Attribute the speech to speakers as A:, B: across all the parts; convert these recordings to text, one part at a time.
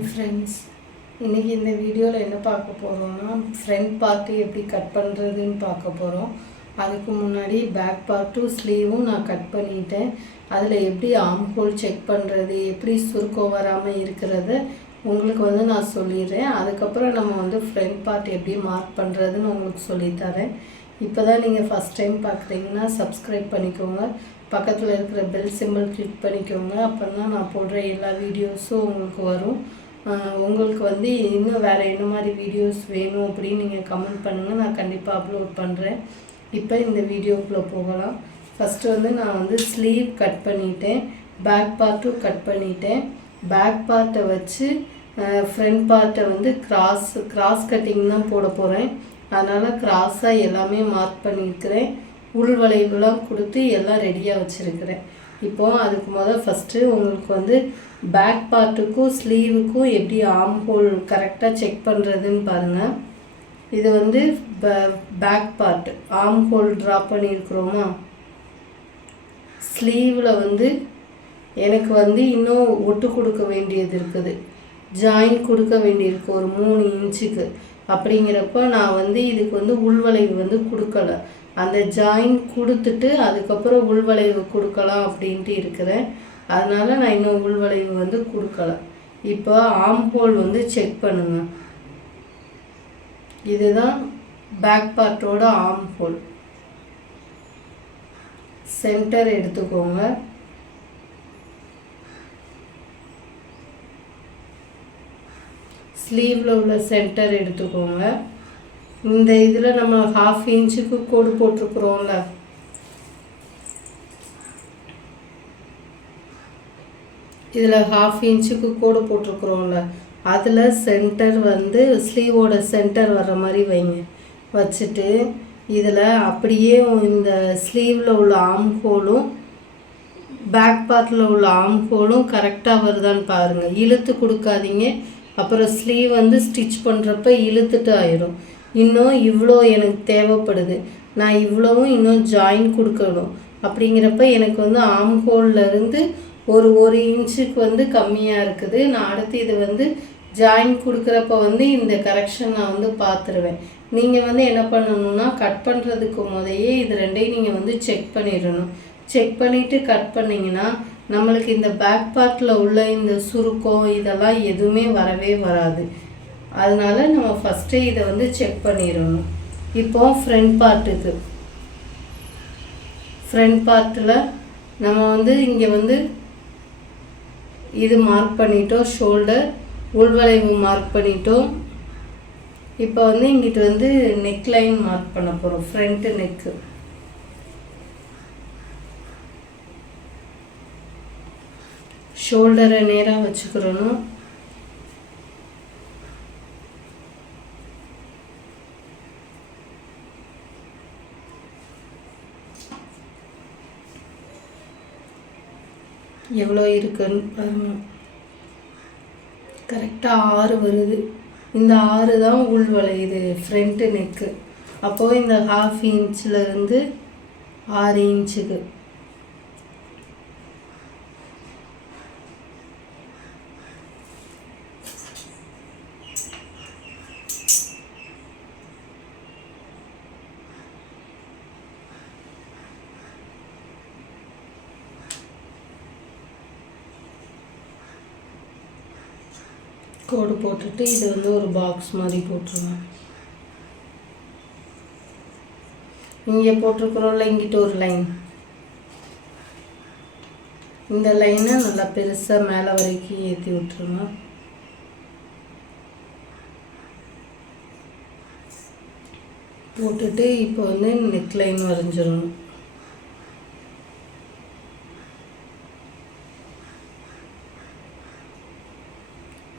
A: Hi friends இன்றைக்கி இந்த வீடியோவில் என்ன பார்க்க போகிறோம்னா ஃப்ரண்ட் பார்ட்டு எப்படி கட் பண்ணுறதுன்னு பார்க்க போகிறோம் அதுக்கு முன்னாடி பேக் பார்ட்டும் ஸ்லீவும் நான் கட் பண்ணிட்டேன். அதில் எப்படி ஆம் ஹோல் செக் பண்ணுறது எப்படி சுருக்கம் வராமல் இருக்கிறத உங்களுக்கு வந்து நான் சொல்லிடுறேன். அதுக்கப்புறம் நம்ம வந்து ஃப்ரண்ட் பார்ட் எப்படி மார்க் பண்ணுறதுன்னு உங்களுக்கு சொல்லித்தரேன் இப்போ தான் நீங்கள் ஃபஸ்ட் டைம் பார்க்குறீங்கன்னா சப்ஸ்கிரைப் பண்ணிக்கோங்க. பக்கத்தில் இருக்கிற பெல் சிம்பிள் கிளிக் பண்ணிக்கோங்க. அப்போ தான் நான் போடுற எல்லா வீடியோஸும் உங்களுக்கு வரும். உங்களுக்கு வந்து இன்னும் வேறு என்ன மாதிரி வீடியோஸ் வேணும் அப்படின்னு நீங்கள் கமெண்ட் பண்ணுங்கள் நான் கண்டிப்பாக அப்லோட் பண்ணுறேன் இப்போ இந்த வீடியோக்குள்ளே போகலாம். ஃபஸ்ட்டு வந்து நான் வந்து ஸ்லீவ் கட் பண்ணிட்டேன். பேக் பார்ட்டும் கட் பண்ணிட்டேன். பேக் பார்ட்டை வச்சு ஃப்ரண்ட் பார்ட்டை வந்து கிராஸ் கிராஸ் கட்டிங் தான் போட போகிறேன் அதனால் கிராஸாக எல்லாமே மார்க் பண்ணியிருக்கிறேன். உள் வளைவுலாம் கொடுத்து எல்லாம் ரெடியாக வச்சுருக்கிறேன். இப்போது அதுக்கு முதல் ஃபஸ்ட்டு உங்களுக்கு வந்து பேக் பார்ட்டுக்கும் ஸ்லீவுக்கும் எப்படி ஆம் ஹோல் கரெக்டாக செக் பண்ணுறதுன்னு பாருங்கள் இது வந்து back part arm hole draw பண்ணியிருக்கிறோமா? ஸ்லீவில் வந்து எனக்கு வந்து இன்னும் ஒட்டு கொடுக்க வேண்டியது இருக்குது. ஜாயின் கொடுக்க வேண்டியிருக்கு ஒரு மூணு இன்ச்சுக்கு அப்படிங்கிறப்ப நான் வந்து இதுக்கு வந்து உள்வளைவு வந்து கொடுக்கல. அந்த ஜாயின் கொடுத்துட்டு அதுக்கப்புறம் உள்வளைவு கொடுக்கலாம் அப்படின்ட்டு இருக்கிறேன். அதனால் நான் இன்னும் உள்வளைவு வந்து கொடுக்கல. இப்போ ஆம்போல் வந்து செக் பண்ணுங்க. இதுதான் பேக் பார்ட்டோட ஆம்போல் சென்டர் எடுத்துக்கோங்க. ஸ்லீவில் உள்ள சென்டர் எடுத்துக்கோங்க. இந்த இதில் நம்ம ஹாஃப் இன்ச்சுக்கு கோடு போட்டிருக்குறோம்ல. இதில் ஹாஃப் இன்ச்சுக்கு கோடு போட்டிருக்குறோம்ல. அதில் சென்டர் வந்து ஸ்லீவோட சென்டர் வர்ற மாதிரி வைங்க. வச்சுட்டு இதில் அப்படியே இந்த ஸ்லீவில் உள்ள ஆம் ஹோலும் பேக் பார்ட்டில் உள்ள ஆம் ஹோலும் கரெக்டாக வருதான்னு பாருங்கள் இழுத்து கொடுக்காதீங்க. அப்புறம் ஸ்லீவ் வந்து ஸ்டிச் பண்ணுறப்ப இழுத்துட்டு ஆயிரும். இன்னும் இவ்வளோ எனக்கு தேவைப்படுது. நான் இவ்வளவும் இன்னும் ஜாயின் கொடுக்கணும். அப்படிங்கிறப்ப எனக்கு வந்து ஆம் இருந்து ஒரு ஒரு இன்ச்சுக்கு வந்து கம்மியாக இருக்குது. நான் அடுத்து இது வந்து ஜாயின் கொடுக்குறப்ப வந்து இந்த கரெக்ஷன் நான் வந்து பார்த்துருவேன் நீங்கள் வந்து என்ன பண்ணணும்னா கட் பண்ணுறதுக்கு முதையே இது ரெண்டையும் நீங்கள் வந்து செக் பண்ணிடணும். செக் பண்ணிவிட்டு கட் பண்ணிங்கன்னா நம்மளுக்கு இந்த பேக் பார்ட்டில் உள்ள இந்த சுருக்கம் இதெல்லாம் எதுவுமே வரவே வராது. அதனால நம்ம ஃபஸ்ட்டே இதை வந்து செக் பண்ணிடணும். இப்போ ஃப்ரண்ட் பார்ட்டுக்கு ஃப்ரண்ட் பார்ட்டில் நம்ம வந்து இங்கே வந்து இது மார்க் பண்ணிட்டோம் ஷோல்டர் உள்வளைவு மார்க் பண்ணிட்டோம். இப்போ வந்து இங்கிட்டு வந்து நெக் லைன் மார்க் பண்ண போகிறோம் ஃப்ரண்ட்டு நெக்கு ஷோல்டரை நேராக வச்சுக்கிறணும். எவ்வளோ இருக்குன்னு பாருங்க. கரெக்டாக ஆறு வருது. இந்த ஆறு தான் உள் வளையுது ஃப்ரண்ட்டு நெக்கு அப்போது இந்த ஹாஃப் இன்ச்சில் ஆறு இன்ச்சுக்கு கோடு போட்டுட்டு இது வந்து ஒரு பாக்ஸ் மாதிரி போட்டுருவேன் இங்கே போட்டிருக்கிறோம்ல இங்கிட்ட ஒரு லைன் இந்த லைனை நல்லா பெருசாக மேலே வரைக்கும் ஏற்றி விட்டுருங்க. போட்டுட்டு இப்போ வந்து நெக் லைன் வரைஞ்சிடணும்.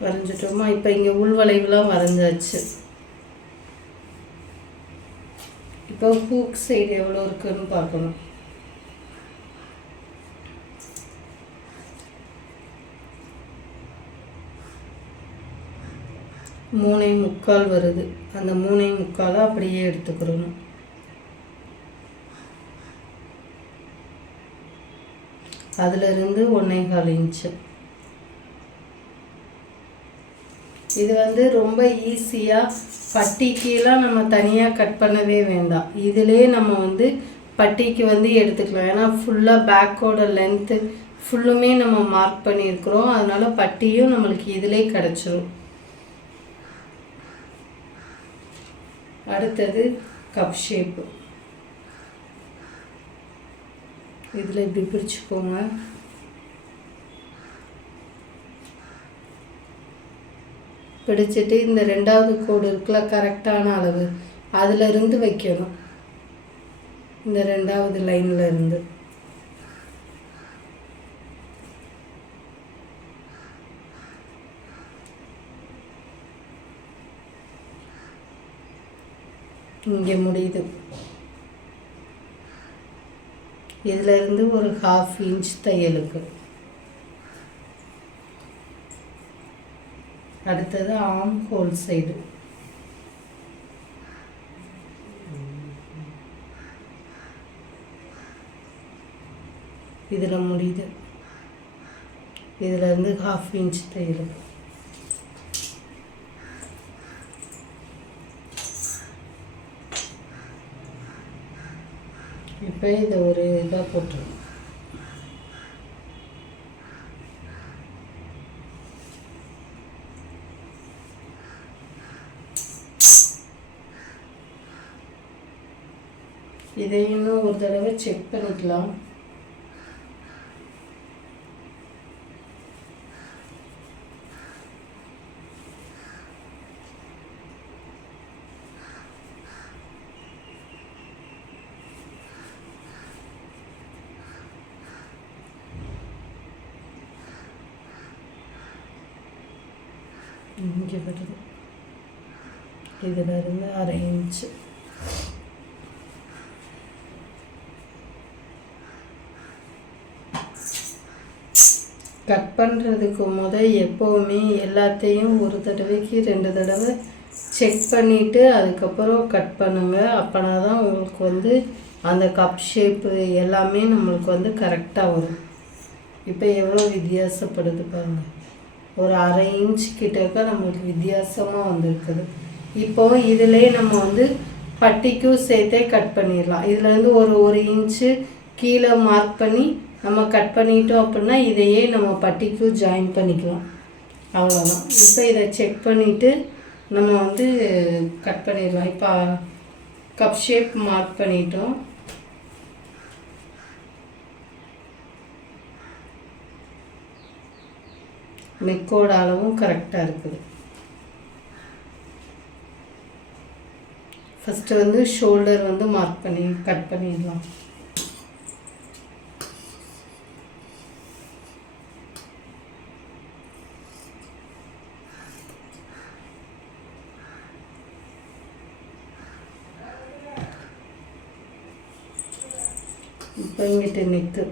A: வரைஞ்சிட்டோமா? இப்போ இங்கே உள்வளைவுலாம் வரைஞ்சாச்சு. இப்போ ஹூக் சைடு எவ்வளோ இருக்குன்னு பார்க்கணும். மூணை முக்கால் வருது. அந்த மூணை முக்காலை அப்படியே எடுத்துக்கிறணும். அதிலிருந்து ஒன்றே கால் இன்ச்சு. இது வந்து ரொம்ப ஈஸியாக பட்டிக்கெலாம் நம்ம தனியாக கட் பண்ணவே வேண்டாம். இதிலே நம்ம வந்து பட்டிக்கு வந்து எடுத்துக்கலாம். ஏன்னா ஃபுல்லாக பேக்கோட லென்த்து ஃபுல்லுமே நம்ம மார்க் பண்ணியிருக்கிறோம். அதனால் பட்டியும் நம்மளுக்கு இதிலே கிடச்சிரும். அடுத்தது கப் ஷேப்பு இதில் இப்படி பிரிச்சுக்கோங்க. பிடிச்சிட்டு இந்த ரெண்டாவது கோடு இருக்குல்ல கரெக்டான அளவு அதிலிருந்து வைக்கணும். இந்த ரெண்டாவது லைன்ல இருந்து. இங்கே முடியுது. இதுலேருந்து ஒரு ஹாஃப் இன்ச் தையலுக்கு. அடுத்தது ஆம் ஹோல் சைடு இதில் முடியுது. இதில் இருந்து ஹாஃப் இன்ச் தையல் இப்போ இதை ஒரு இதாக போட்டுருவோம் இதை இன்னும் ஒரு தடவை செக் பண்ணிக்கலாம். இங்கே வருது. இதில் இருந்து அரை இன்ச்சு கட் பண்ணுறதுக்கு முத எப்போவுமே எல்லாத்தையும் ஒரு தடவைக்கு ரெண்டு தடவை செக் பண்ணிவிட்டு அதுக்கப்புறம் கட் பண்ணுங்கள் அப்போனா தான் உங்களுக்கு வந்து அந்த கப் ஷேப்பு எல்லாமே நம்மளுக்கு வந்து கரெக்டாக வரும். இப்போ எவ்வளோ வித்தியாசப்படுது பாருங்கள் ஒரு அரை இன்ச் கிட்டக்க நம்மளுக்கு வித்தியாசமாக வந்திருக்குது. இப்போ இதிலே நம்ம வந்து பட்டிக்கும் சேர்த்தே கட் பண்ணிடலாம். இதுலேருந்து ஒரு ஒரு இன்ச்சு கீழே மார்க் பண்ணி நம்ம கட் பண்ணிட்டோம் அப்படின்னா இதையே நம்ம பட்டிக்கு ஜாயின் பண்ணிக்கலாம். அவ்வளோதான் இப்போ இதை செக் பண்ணிவிட்டு நம்ம வந்து கட் பண்ணிடலாம். இப்போ கப் ஷேப் மார்க் பண்ணிட்டோம். நெக்கோட அளவும் கரெக்டாக இருக்குது. ஃபஸ்ட்டு வந்து ஷோல்டர் வந்து மார்க் பண்ணி கட் பண்ணிடலாம். இங்கிட்டு நெக்கு.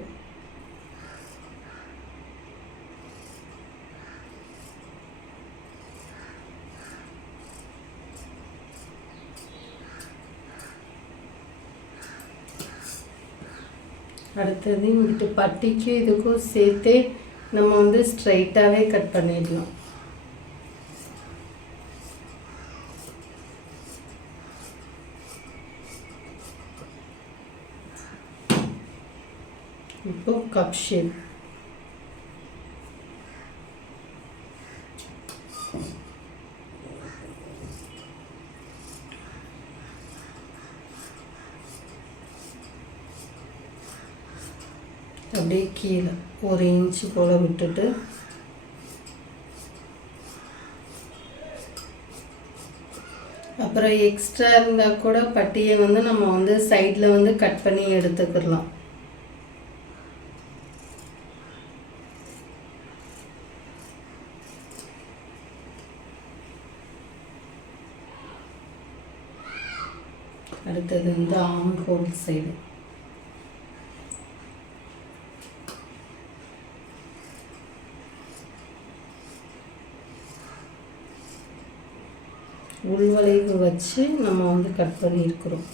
A: அடுத்தது இங்கிட்டு பட்டிக்கும் இதுக்கும் சேர்த்தே நம்ம வந்து ஸ்ட்ரைட்டாகவே கட் பண்ணிடலாம். இப்போ கப் ஷேப் அப்படியே கீழே ஒரு இன்ச்சு போல் விட்டுட்டு அப்புறம் எக்ஸ்ட்ரா இருந்தால் கூட பட்டியை வந்து நம்ம வந்து சைடில் வந்து கட் பண்ணி எடுத்துக்கிடலாம். அடுத்தது வந்து ஆன் ஹோல் சைடு. உள்வளைவு வச்சு நம்ம வந்து கட் பண்ணியிருக்கிறோம்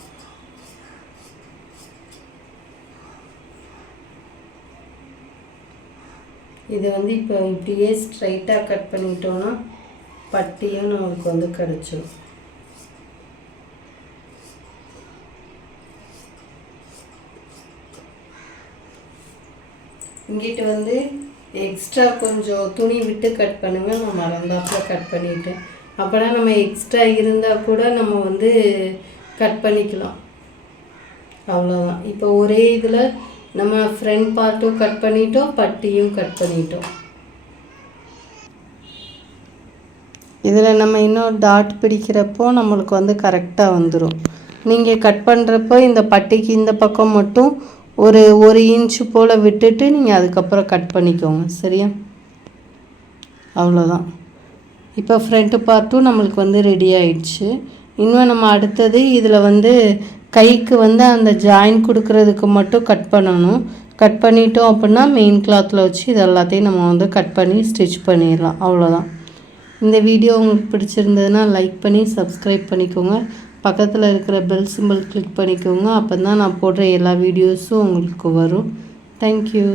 A: இதை வந்து இப்போ இப்படியே ஸ்ட்ரைட்டாக கட் பண்ணிட்டோன்னா பட்டியும் நம்மளுக்கு வந்து கிடச்சிடும் இங்கிட்டு வந்து எக்ஸ்ட்ரா கொஞ்சம் துணி விட்டு கட் பண்ணுங்க. நான் மறந்தாப்பில் கட் பண்ணிட்டேன். அப்போனா நம்ம எக்ஸ்ட்ரா இருந்தால் கூட நம்ம வந்து கட் பண்ணிக்கலாம். அவ்வளோதான் இப்போ ஒரே இதில் நம்ம ஃப்ரண்ட் பார்ட்டும் கட் பண்ணிட்டோம் பட்டியும் கட் பண்ணிட்டோம். இதில் நம்ம இன்னும் டாட் பிடிக்கிறப்போ நம்மளுக்கு வந்து கரெக்டாக வந்துடும் நீங்கள் கட் பண்ணுறப்போ இந்த பட்டிக்கு இந்த பக்கம் மட்டும் ஒரு ஒரு இன்ச்சு போல் விட்டுட்டு நீங்கள் அதுக்கப்புறம் கட் பண்ணிக்கோங்க. சரியா? அவ்வளோதான் இப்போ ஃப்ரண்ட்டு பார்ட்டும் நம்மளுக்கு வந்து ரெடி ஆயிடுச்சு. இன்னும் நம்ம அடுத்தது இதில் வந்து கைக்கு வந்து அந்த ஜாயின் கொடுக்கறதுக்கு மட்டும் கட் பண்ணணும். கட் பண்ணிட்டோம் அப்படின்னா மெயின் கிளாத்தில் வச்சு இது எல்லாத்தையும் நம்ம வந்து கட் பண்ணி ஸ்டிச் பண்ணிடலாம். அவ்வளோதான் இந்த வீடியோ உங்களுக்கு பிடிச்சிருந்ததுன்னா லைக் பண்ணி சப்ஸ்கிரைப் பண்ணிக்கோங்க. பக்கத்தில் இருக்கிற பெல் சிம்பிள் கிளிக் பண்ணிக்கோங்க. அப்போ தான் நான் போடுற எல்லா வீடியோஸும் உங்களுக்கு வரும். தேங்க்யூ